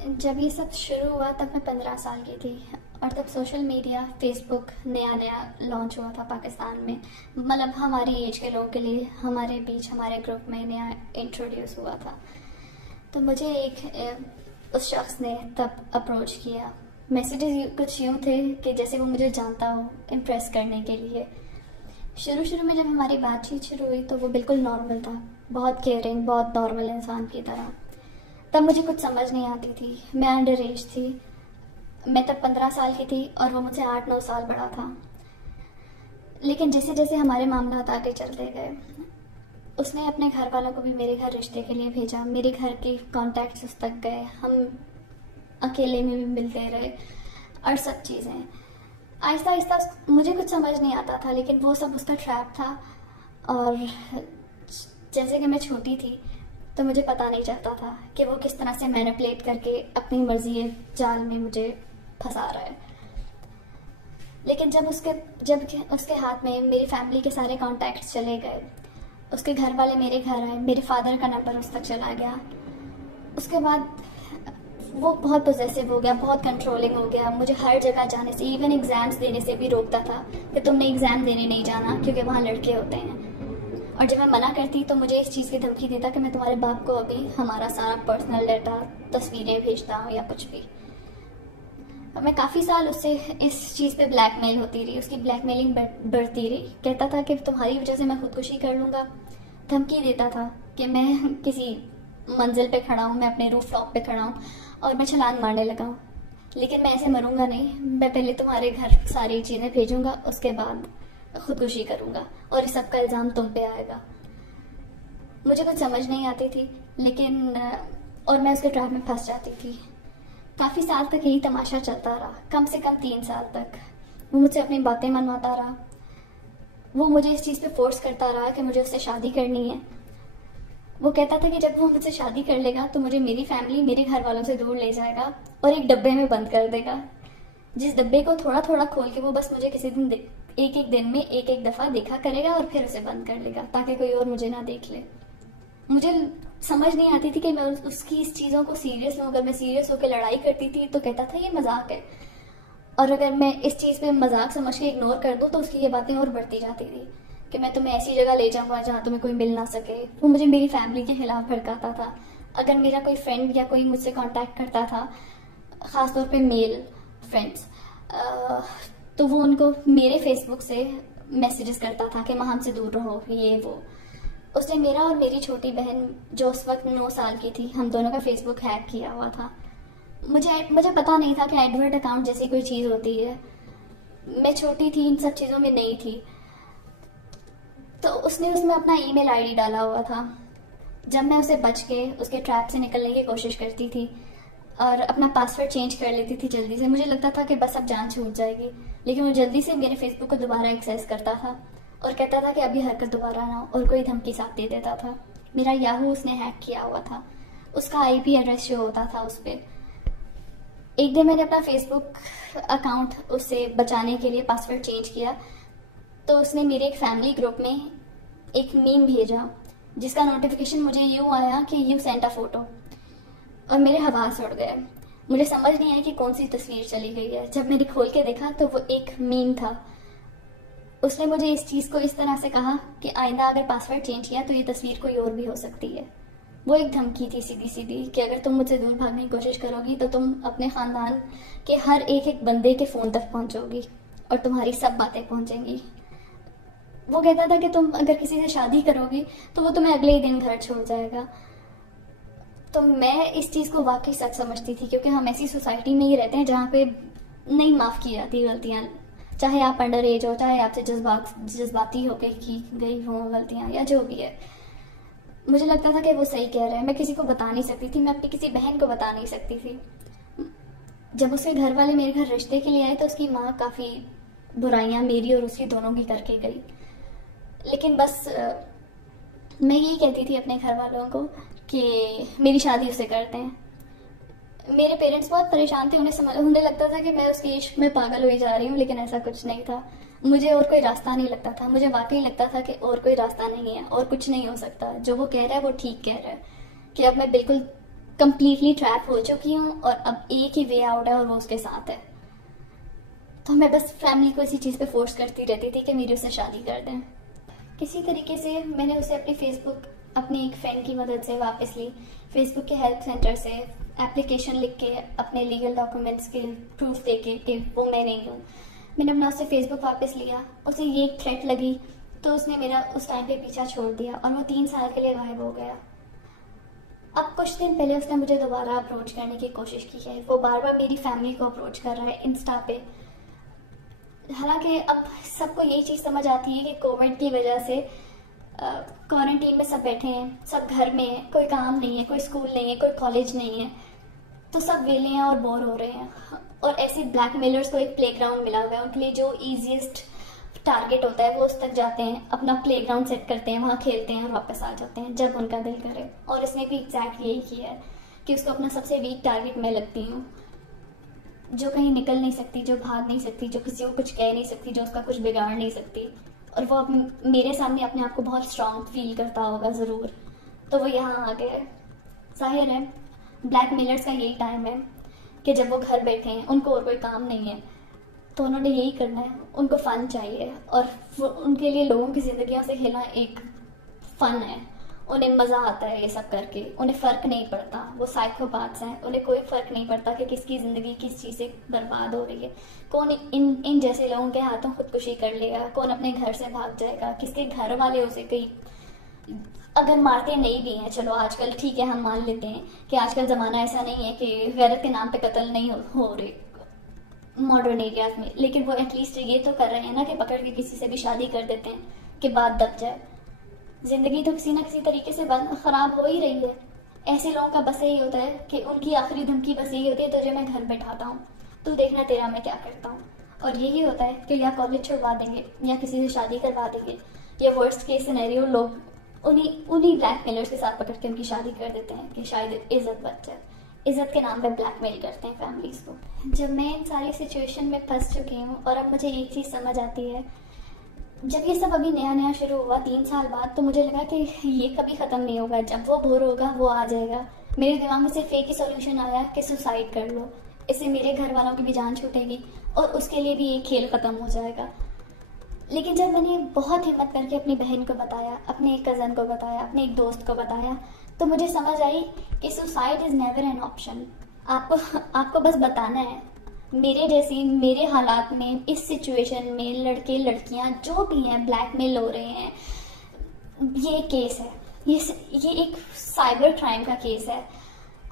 जब ये सब शुरू हुआ तब मैं 15 साल की थी और तब सोशल मीडिया फेसबुक नया नया लॉन्च हुआ था पाकिस्तान में। मतलब हमारी एज के लोगों के लिए हमारे बीच हमारे ग्रुप में नया इंट्रोड्यूस हुआ था। तो मुझे उस शख्स ने तब अप्रोच किया। मैसेजेस कुछ यूँ थे कि जैसे वो मुझे जानता हो, इम्प्रेस करने के लिए। शुरू शुरू में जब हमारी बातचीत शुरू हुई तो वो बिल्कुल नॉर्मल था, बहुत केयरिंग, बहुत नॉर्मल इंसान की तरह। तब मुझे कुछ समझ नहीं आती थी, मैं अंडर एज थी। मैं तब 15 साल की थी और वो मुझसे 8-9 साल बड़ा था। लेकिन जैसे जैसे हमारे मामलात आगे चलते गए, उसने अपने घर वालों को भी मेरे घर रिश्ते के लिए भेजा। मेरे घर के कॉन्टैक्ट्स उस तक गए, हम अकेले में भी मिलते रहे और सब चीज़ें। आहिस्ता आहिस्ता मुझे कुछ समझ नहीं आता था, लेकिन वो सब उसका ट्रैप था। और जैसे कि मैं छोटी थी तो मुझे पता नहीं चलता था कि वो किस तरह से मैनिपुलेट करके अपनी मर्जी जाल में मुझे फंसा रहा है। लेकिन जब उसके हाथ में मेरी फैमिली के सारे कॉन्टैक्ट्स चले गए, उसके घर वाले मेरे घर आए, मेरे फादर का नंबर उस तक चला गया, उसके बाद वो बहुत पॉसेसिव हो गया, बहुत कंट्रोलिंग हो गया। मुझे हर जगह जाने से, इवन एग्जाम्स देने से भी रोकता था कि तुमने एग्ज़ाम देने नहीं जाना क्योंकि वहाँ लड़के होते हैं। और जब मैं मना करती तो मुझे इस चीज़ की धमकी देता कि मैं तुम्हारे बाप को अभी हमारा सारा पर्सनल डाटा, तस्वीरें भेजता हूँ या कुछ भी। और मैं काफ़ी साल उससे इस चीज़ पे ब्लैकमेल होती रही, उसकी ब्लैकमेलिंग बढ़ती रही। कहता था कि तुम्हारी वजह से मैं खुदकुशी कर लूँगा। धमकी देता था कि मैं किसी मंजिल पे खड़ा हूँ, मैं अपने रूफ टॉप पे खड़ा हूँ और मैं छलांग मारने लगा हूँ, लेकिन मैं ऐसे मरूंगा नहीं। मैं पहले तुम्हारे घर सारी चीज़ें भेजूंगा, उसके बाद खुदकुशी करूंगा और इस सब का इल्ज़ाम तुम पे आएगा। मुझे कुछ समझ नहीं आती थी, लेकिन और मैं उसके ट्रैप में फंस जाती थी। काफ़ी साल तक यही तमाशा चलता रहा, कम से कम 3 साल तक। वो मुझसे अपनी बातें मनवाता रहा, वो मुझे इस चीज़ पे फोर्स करता रहा कि मुझे उससे शादी करनी है। वो कहता था कि जब वो मुझसे शादी कर लेगा तो मुझे मेरी फैमिली, मेरे घर वालों से दूर ले जाएगा और एक डब्बे में बंद कर देगा, जिस डब्बे को थोड़ा थोड़ा खोल के वो बस मुझे किसी दिन एक एक दिन में एक एक दफ़ा देखा करेगा और फिर उसे बंद कर लेगा ताकि कोई और मुझे ना देख ले। मुझे समझ नहीं आती थी कि मैं उसकी इस चीज़ों को सीरियस लूँ। अगर मैं सीरियस होकर लड़ाई करती थी तो कहता था ये मजाक है, और अगर मैं इस चीज़ पे मजाक समझ के इग्नोर कर दूँ तो उसकी ये बातें और बढ़ती जाती थी कि मैं तुम्हें ऐसी जगह ले जाऊंगा जहाँ तुम्हें कोई मिल ना सके। वो मुझे मेरी फैमिली के खिलाफ भड़काता था। अगर मेरा कोई फ्रेंड या कोई मुझसे कांटेक्ट करता था, ख़ासतौर पे मेल फ्रेंड्स, तो वो उनको मेरे फेसबुक से मैसेजेस करता था कि माँ हमसे दूर रहो, ये वो। उसने मेरा और मेरी छोटी बहन, जो उस वक्त 9 साल की थी, हम दोनों का फेसबुक हैक किया हुआ था। मुझे पता नहीं था कि एडवर्ट अकाउंट जैसी कोई चीज़ होती है। मैं छोटी थी, इन सब चीज़ों में नहीं थी। तो उसने उसमें अपना ईमेल आईडी डाला हुआ था। जब मैं उसे बच के उसके ट्रैप से निकलने की कोशिश करती थी और अपना पासवर्ड चेंज कर लेती थी जल्दी से, मुझे लगता था कि बस अब जान छूट जाएगी, लेकिन वो जल्दी से मेरे फेसबुक को दोबारा एक्सेस करता था और कहता था कि अभी हरकत दोबारा ना हो, और कोई धमकी साथ दे देता था। मेरा याहू उसने हैक किया हुआ था, उसका आईपी एड्रेस शो होता था उस पर। एक दिन मैंने अपना फेसबुक अकाउंट उससे बचाने के लिए पासवर्ड चेंज किया तो उसने मेरे एक फैमिली ग्रुप में एक मीम भेजा जिसका नोटिफिकेशन मुझे यूँ आया कि यू सेंट अ फोटो, और मेरे हवास उड़ गए। मुझे समझ नहीं आया कि कौन सी तस्वीर चली गई है। जब मैंने खोल के देखा तो वो एक मीम था। उसने मुझे इस चीज़ को इस तरह से कहा कि आइंदा अगर पासवर्ड चेंज किया तो ये तस्वीर कोई और भी हो सकती है। वो एक धमकी थी सीधी सीधी कि अगर तुम मुझसे दूर भागने की कोशिश करोगी तो तुम अपने ख़ानदान के हर एक एक बंदे के फ़ोन तक पहुंचोगी और तुम्हारी सब बातें पहुंचेंगी। वो कहता था कि तुम अगर किसी से शादी करोगी तो वो तुम्हें अगले ही दिन घर छोड़ जाएगा। तो मैं इस चीज़ को वाकई सच समझती थी, क्योंकि हम ऐसी सोसाइटी में ही रहते हैं जहाँ पे नहीं माफ़ की जाती गलतियाँ, चाहे आप अंडर एज हो, चाहे आपसे जज्बाती होकर की गई हो गलतियाँ या जो भी है। मुझे लगता था कि वो सही कह रहे हैं। मैं किसी को बता नहीं सकती थी, मैं अपनी किसी बहन को बता नहीं सकती थी। जब उसके घर वाले मेरे घर रिश्ते के लिए आए तो उसकी माँ काफ़ी बुराइयाँ मेरी और उसकी दोनों की करके गई। लेकिन बस मैं यही कहती थी अपने घर वालों को कि मेरी शादी उससे करते हैं। मेरे पेरेंट्स बहुत परेशान थे, उन्हें लगता था कि मैं उसके इश्क में पागल हुई जा रही हूँ, लेकिन ऐसा कुछ नहीं था। मुझे और कोई रास्ता नहीं लगता था, मुझे वाकई लगता था कि और कोई रास्ता नहीं है और कुछ नहीं हो सकता। जो वो कह रहा है वो ठीक कह रहा है कि अब मैं बिल्कुल कंप्लीटली ट्रैप हो चुकी हूँ और अब एक ही वे आउट है और वो उसके साथ है। तो मैं बस फैमिली को इसी चीज़ पे फोर्स करती रहती थी कि मेरी उससे शादी कर दें। किसी तरीके से मैंने उसे अपनी फेसबुक अपनी एक फ्रेंड की मदद से वापस ली। फेसबुक के हेल्प सेंटर से एप्लीकेशन लिख के अपने लीगल डॉक्यूमेंट्स के प्रूफ दे के कि वो मैं नहीं हूँ, मैंने अपना उससे फेसबुक वापस लिया। उसे ये एक थ्रेट लगी तो उसने मेरा उस टाइम पे पीछा छोड़ दिया और वो 3 साल के लिए गायब हो गया। अब कुछ दिन पहले उसने मुझे दोबारा अप्रोच करने की कोशिश की है। वो बार बार मेरी फैमिली को अप्रोच कर रहा है इंस्टा पे। हालांकि अब सबको यही चीज़ समझ आती है कि कोविड की वजह से क्वारंटीन में सब बैठे हैं, सब घर में हैं, कोई काम नहीं है, कोई स्कूल नहीं है, कोई कॉलेज नहीं है, तो सब वेले हैं और बोर हो रहे हैं। और ऐसे ब्लैकमेलर्स को एक प्लेग्राउंड मिला हुआ है, उनके लिए जो ईजीएस्ट टारगेट होता है वो उस तक जाते हैं, अपना प्लेग्राउंड सेट करते हैं, वहाँ खेलते हैं और वापस आ जाते हैं जब उनका दिल करे। और इसने भी एग्जैक्ट यही किया है कि उसको अपना सबसे वीक टारगेट मैं लगती हूँ, जो कहीं निकल नहीं सकती, जो भाग नहीं सकती, जो किसी को कुछ कह नहीं सकती, जो उसका कुछ बिगाड़ नहीं सकती। और वो मेरे सामने अपने आप को बहुत स्ट्रांग फील करता होगा ज़रूर, तो वो यहाँ आ गया है। जाहिर है ब्लैकमेलर्स का यही टाइम है कि जब वो घर बैठे हैं, उनको और कोई काम नहीं है, तो उन्होंने यही करना है। उनको फ़न चाहिए और उनके लिए लोगों की ज़िंदगियों से खेलना एक फ़न है। उन्हें मज़ा आता है ये सब करके, उन्हें फ़र्क नहीं पड़ता। वो साइकोपाथ्स हैं, उन्हें कोई फ़र्क नहीं पड़ता कि किसकी ज़िंदगी किस चीज़ से बर्बाद हो रही है। कौन इन जैसे लोगों के हाथों खुदकुशी कर लेगा, कौन अपने घर से भाग जाएगा, किसके घर वाले उसे कहीं अगर मारते नहीं भी हैं, चलो आजकल ठीक है, हम मान लेते हैं कि आजकल ज़माना ऐसा नहीं है कि गैरत के नाम पे कत्ल नहीं हो रहे मॉडर्न एरियाज में, लेकिन वो एटलीस्ट ये तो कर रहे हैं ना कि पकड़ के किसी से भी शादी कर देते हैं कि बात दब जाए। जिंदगी तो किसी ना किसी तरीके से खराब हो ही रही है। ऐसे लोगों का बस यही होता है कि उनकी आखिरी धमकी बस यही होती है, तुझे मैं घर बैठाता हूँ, तू देखना तेरा मैं क्या करता हूँ। और यही होता है कि या कॉलेज छुड़वा देंगे या किसी से शादी करवा देंगे, या वर्स्ट केस सिनेरियो लोग उन्हीं ब्लैकमेलर्स के साथ पकड़ के उनकी शादी कर देते हैं कि शायद इज्जत बच जाए। इज्जत के नाम पे ब्लैकमेल करते हैं फैमिलीज को। जब मैं इन सारी सिचुएशन में फंस चुकी हूँ और अब मुझे एक चीज़ समझ आती है, जब ये सब अभी नया नया शुरू हुआ 3 साल बाद, तो मुझे लगा कि ये कभी ख़त्म नहीं होगा। जब वो बोर होगा वो आ जाएगा। मेरे दिमाग में सिर्फ एक ही सॉल्यूशन आया कि सुसाइड कर लो, इससे मेरे घर वालों की भी जान छूटेगी और उसके लिए भी ये खेल ख़त्म हो जाएगा। लेकिन जब मैंने बहुत हिम्मत करके अपनी बहन को बताया, अपने एक कज़न को बताया, अपने एक दोस्त को बताया, तो मुझे समझ आई कि suicide is never an option. आपको बस बताना है। मेरे जैसी मेरे हालात में, इस सिचुएशन में लड़के लड़कियां जो भी हैं ब्लैकमेल हो रहे हैं, ये केस है, ये एक साइबर क्राइम का केस है।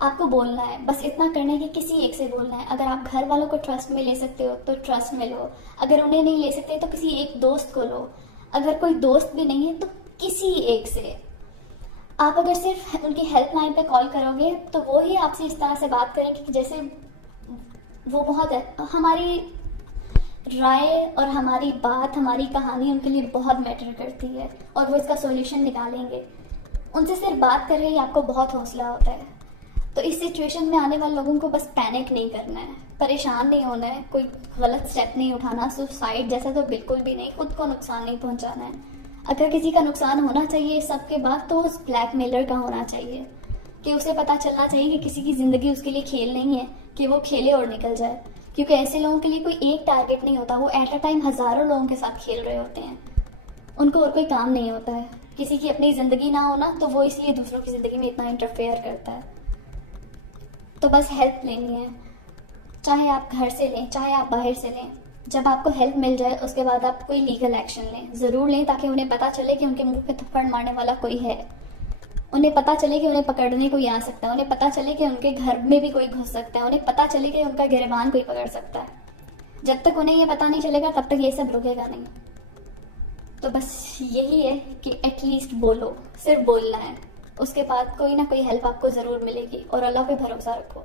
आपको बोलना है, बस इतना करना है कि किसी एक से बोलना है। अगर आप घर वालों को ट्रस्ट में ले सकते हो तो ट्रस्ट में लो, अगर उन्हें नहीं ले सकते तो किसी एक दोस्त को लो, अगर कोई दोस्त भी नहीं है तो किसी एक से। आप अगर सिर्फ उनकी हेल्पलाइन पे कॉल करोगे तो वो ही आपसे इस तरह से बात करेंगे कि जैसे वो बहुत हमारी राय और हमारी बात, हमारी कहानी उनके लिए बहुत मैटर करती है और वो इसका सॉल्यूशन निकालेंगे। उनसे सिर्फ बात कर रहे ही आपको बहुत हौसला होता है। तो इस सिचुएशन में आने वाले लोगों को बस पैनिक नहीं करना है, परेशान नहीं होना है, कोई गलत स्टेप नहीं उठाना, सुसाइड जैसा तो बिल्कुल भी नहीं, खुद को नुकसान नहीं पहुंचाना है। अगर किसी का नुकसान होना चाहिए सबके बाद तो उस ब्लैकमेलर का होना चाहिए, कि उसे पता चलना चाहिए कि किसी की ज़िंदगी उसके लिए खेल नहीं है कि वो खेले और निकल जाए। क्योंकि ऐसे लोगों के लिए कोई एक टारगेट नहीं होता, वो एट अ टाइम हज़ारों लोगों के साथ खेल रहे होते हैं। उनको और कोई काम नहीं होता है। किसी की अपनी ज़िंदगी ना होना तो वो इसलिए दूसरों की ज़िंदगी में इतना इंटरफेयर करता है। तो बस हेल्प लेनी है, चाहे आप घर से लें चाहे आप बाहर से लें। जब आपको हेल्प मिल जाए उसके बाद आप कोई लीगल एक्शन लें, ज़रूर लें, ताकि उन्हें पता चले कि उनके मुंह पे थप्पड़ मारने वाला कोई है। उन्हें पता चले कि उन्हें पकड़ने कोई आ सकता है, उन्हें पता चले कि उनके घर में भी कोई घुस सकता है, उन्हें पता चले कि उनका गिरबान कोई पकड़ सकता है। जब तक उन्हें ये पता नहीं चलेगा तब तक ये सब रुकेगा नहीं। तो बस यही है कि एटलीस्ट बोलो, सिर्फ बोलना है, उसके बाद कोई ना कोई हेल्प आपको ज़रूर मिलेगी और अल्लाह पे भरोसा रखो।